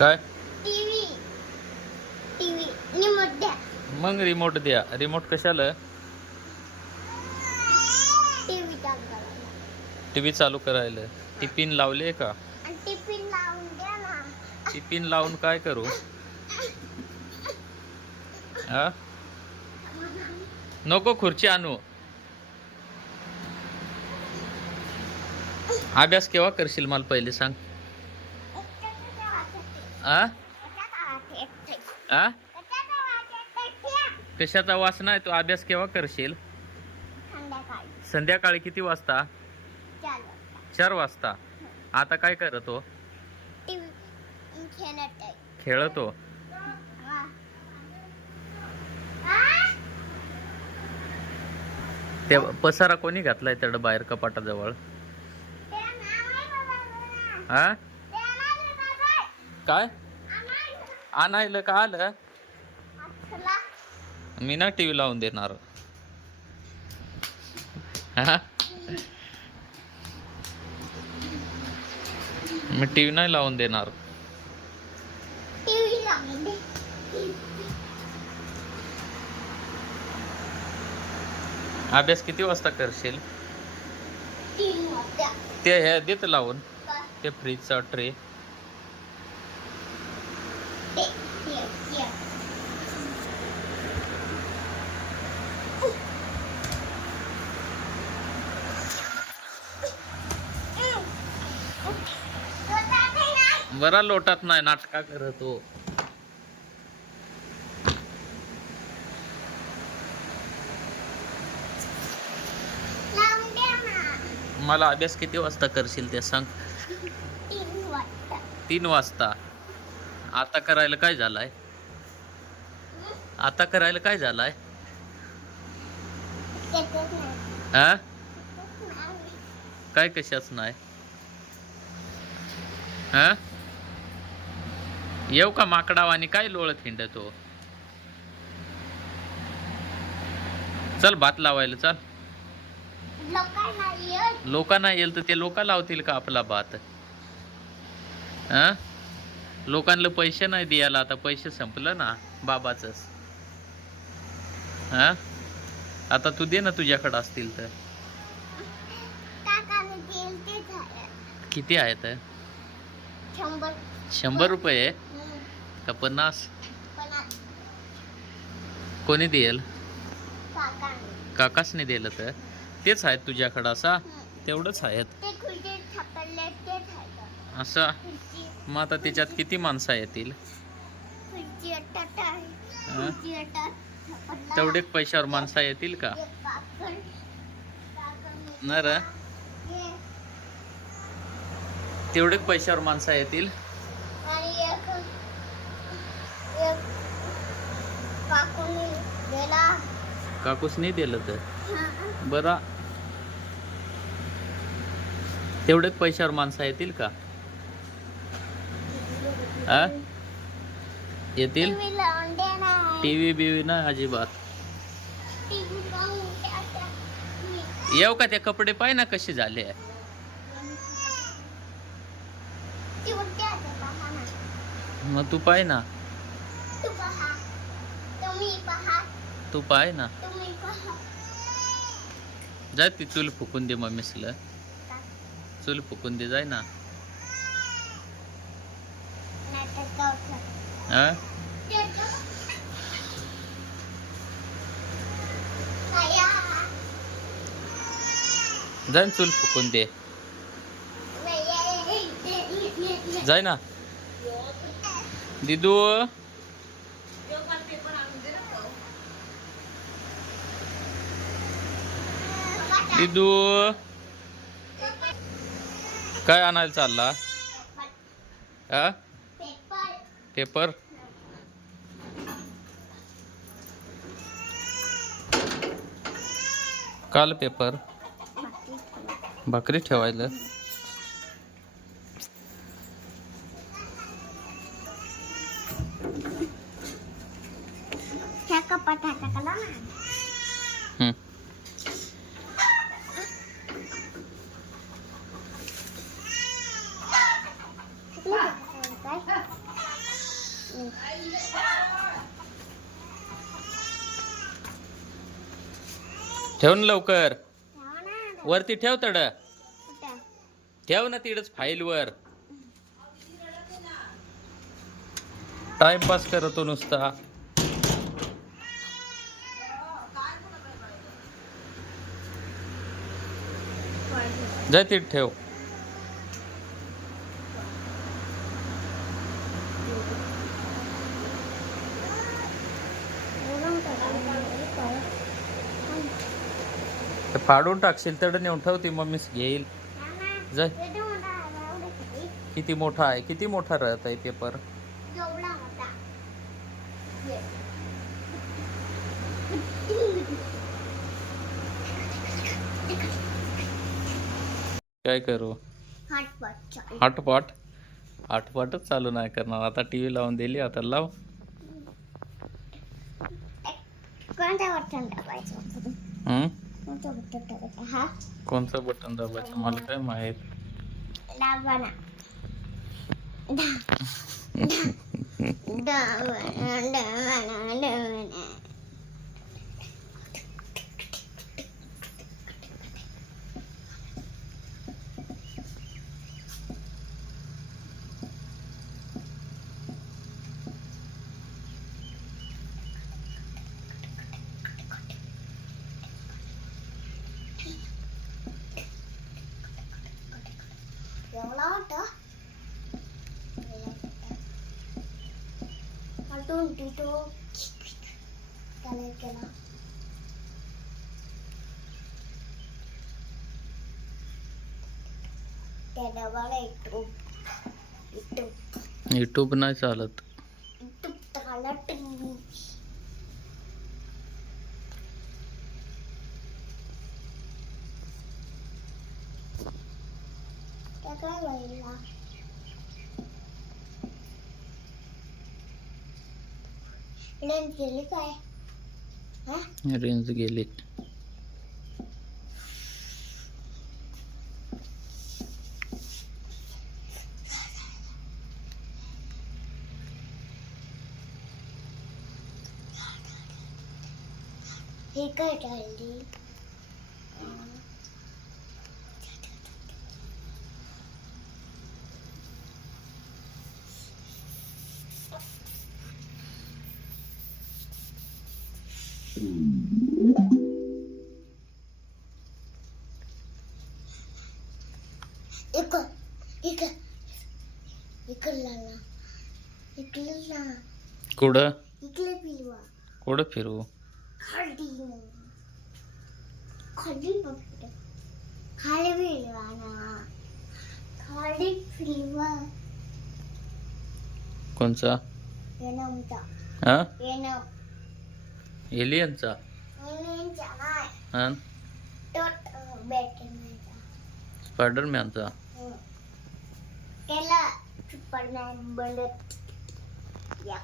काय TV TV remote द्या. मग रिमोट द्या. रिमोट कशाला? टीव्ही चालू करायला. टीव्ही चालू करायला. ती पिन लावली का? आणि टिफिन लावून द्या ना. ती पिन लावून काय करू? हा नको, खुर्ची आणू. अभ्यास केव्हा करशील मला पहिले सांग. आ आ कशाचा वास नाही? तू अभ्यास केव्हा करशील? संध्याकाळी किती वाजता? 4 वाजता. आता काय करतो? खेळतो. ते पसारा कोणी घातलाय तेवढं बाहेर कपाटाजवळ? हा काय आणायला का आलं? मी ना टीव्ही लावून देणार. हा मी टीव्ही नाही लावून देणार. अभ्यास किती वाजता करशील? ते हे देत लावून ते फ्रीजचा ट्रे. बरा लोटात नाही, नाटका करतो. मला अभ्यास किती वाजता करशील ते सांग. 3 वाजता. आता करायला काय झालाय? आता करायला काय झालाय? हा काय कशाच नाही? हा येऊ का माकडावानी? काय लोळत हिंडतो? चल भात लावायला चल. लोकांना येईल तर ते लोक लावतील का आपला भात? हा लोकांना पैसे नाही द्यायला. आता पैसे संपलं ना बाबाच. हा आता तू दे ना, तुझ्याकडे असतील तर. किती आहेत? 100 रुपये का 50? कोणी देईल? काकासने दिलं तर तेच आहेत तुझ्याकडं. असा तेवढंच आहेत असं. मग आता त्याच्यात किती माणसं येतील? तेवढे पैशावर माणसं येतील का? नाही रे, तेवढे पैशावर माणसं येतील. काकूस नाही दिलं तर बरा. तेवढेच पैशावर माणसं येतील का? आ येतील? टीव्ही बीव्ही ना अजिबात. येऊ का? ते कपडे पाय ना कसे झाले. मग तू पाय ना. तू पाय ना. जाय ती चूल फुकून दे मम्मीसला. चूल फुकून दे, जाय ना. हा जाय चूल फुकून दे. जाय ना दिदू. दिदू काय आणायला चालला? हा पेपर. काल पेपर भाकरी ठेवायला. ठेव ना लवकर. ठेवा ना. वरती ठेव तड. कुठं? ठेव ना तिकडच फाईल वर. टाइमपास करतो नुसता. जा तिथे ठेव. ते फाडून टाकशील तड नेऊन ठेव. ती मम्मीच घेईल. जा. किती मोठा आहे, किती मोठा राहत आहे पेपर. काय करू. हॉटपॉटच चालू नाही करणार आता. टीव्ही लावून दिली आता. लाव. कोणत्या बटन दाबायचं? कोणतं बटन दाबायचं? हा कोणतं बटन दाबायचं मला काय माहित. दाबा ना. दाबा. एवढा होता आटून टिटो त्याला केला. त्या डबाला युट्यूब नाही चालत. चालत. काय व्हायला रेंज गेली काय? रेंज गेली. हे काय टाळली? कुठं इकडे पिलवा. कुठं फिरू. खाली खाली बघ. खाली पिलवा ना. खाली पिलवा. कोणचा. येनमचा. हा येनम. एलियनचा. एलियनचा नाही. हा बॅटमॅनचा. स्पायडरमॅनचा. त्याला सुपरमॅन बनत या.